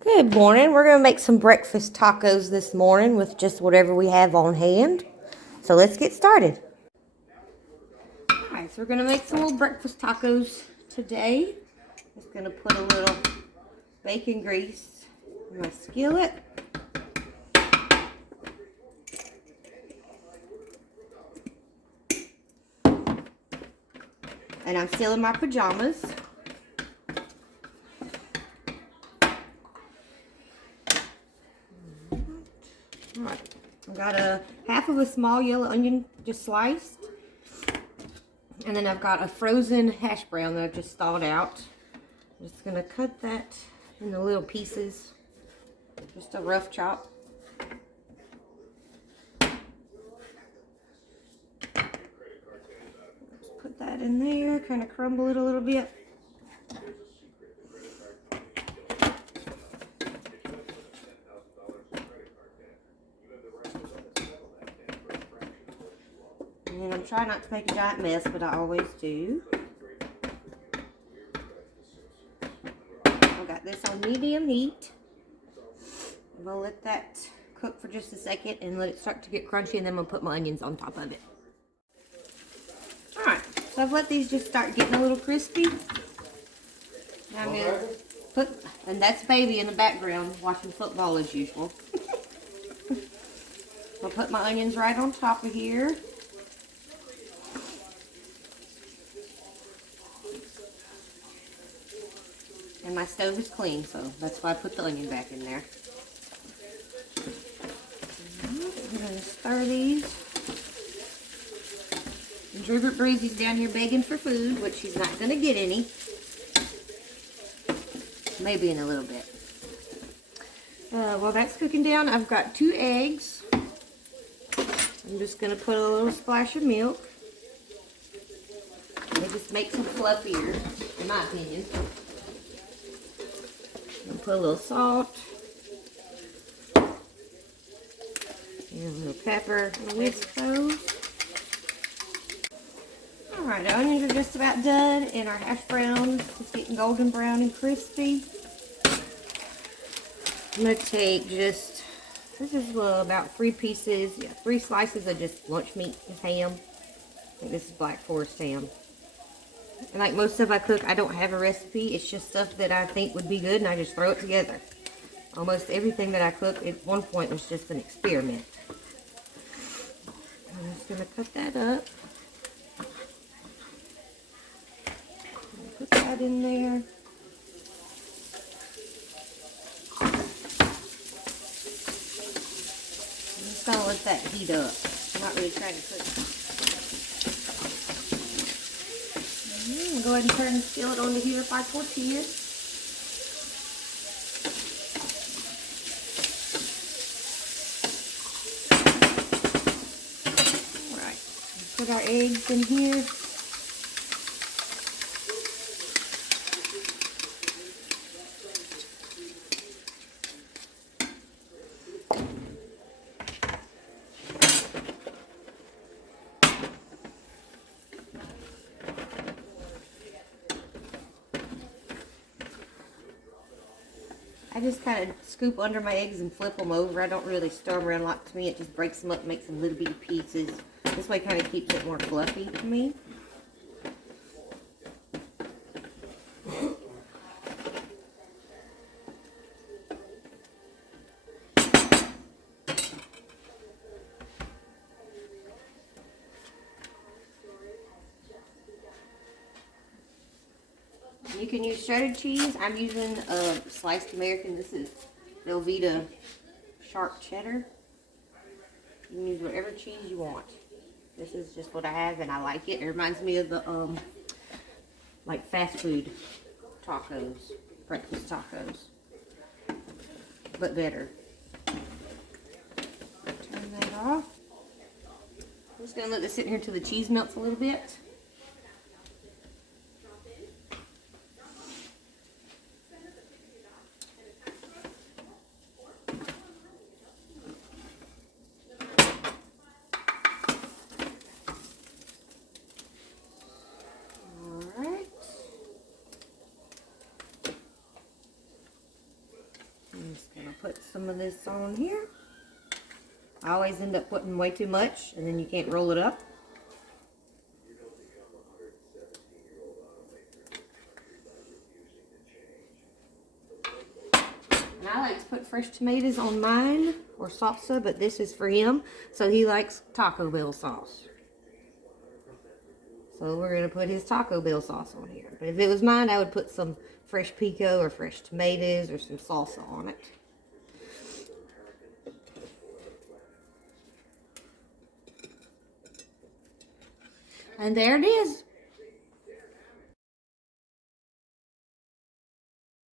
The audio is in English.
Good morning. We're going to make some breakfast tacos this morning with just whatever we have on hand. So let's get started. Alright, so we're going to make some little breakfast tacos today. Just going to put a little bacon grease in my skillet. And I'm still in my pajamas. Alright, I've got a half of a small yellow onion just sliced. And then I've got a frozen hash brown that I've just thawed out. I'm just going to cut that into little pieces. Just a rough chop. Just put that in there, kind of crumble it a little bit. And I'm trying not to make a giant mess, but I always do. I've got this on medium heat. I'm going to let that cook for just a second and let it start to get crunchy, and then I'm going to put my onions on top of it. Alright, so I've let these just start getting a little crispy. Now I'm going to put, and that's baby in the background watching football as usual. I'll put my onions right on top of here. And my stove is clean, so that's why I put the onion back in there. I'm going to stir these. And Dribert Breezy's down here begging for food, which he's not going to get any. Maybe in a little bit. While that's cooking down, I've got 2 eggs. I'm just going to put a little splash of milk. It just makes them fluffier, in my opinion. And put a little salt. And a little pepper. And whisk those. Alright, our onions are just about done, and our hash browns is getting golden brown and crispy. I'm going to take this is about 3 pieces, 3 slices of just lunch meat with ham. I think this is Black Forest ham. And like most stuff I cook, I don't have a recipe. It's just stuff that I think would be good, and I just throw it together. Almost everything that I cook at one point was just an experiment. I'm just going to cut that up. Put that in there. I'm just going to let that heat up. I'm not really trying to cook. Go ahead and turn the skillet on to heat up our tortillas. Alright, put our eggs in here. I just kind of scoop under my eggs and flip them over. I don't really stir them around a lot. To me, it just breaks them up and makes them little bitty pieces. This way kind of keeps it more fluffy to me. You can use shredded cheese. I'm using sliced American. This is Velveeta sharp cheddar. You can use whatever cheese you want. This is just what I have, and I like it. It reminds me of the like fast food tacos, breakfast tacos, but better. Turn that off. I'm just gonna let this sit here until the cheese melts a little bit. just gonna put some of this on here. I always end up putting way too much, and then you can't roll it up. And I like to put fresh tomatoes on mine, or salsa, but this is for him, so he likes Taco Bell sauce. So we're going to put his Taco Bell sauce on here. But if it was mine, I would put some fresh pico or fresh tomatoes or some salsa on it. And there it is.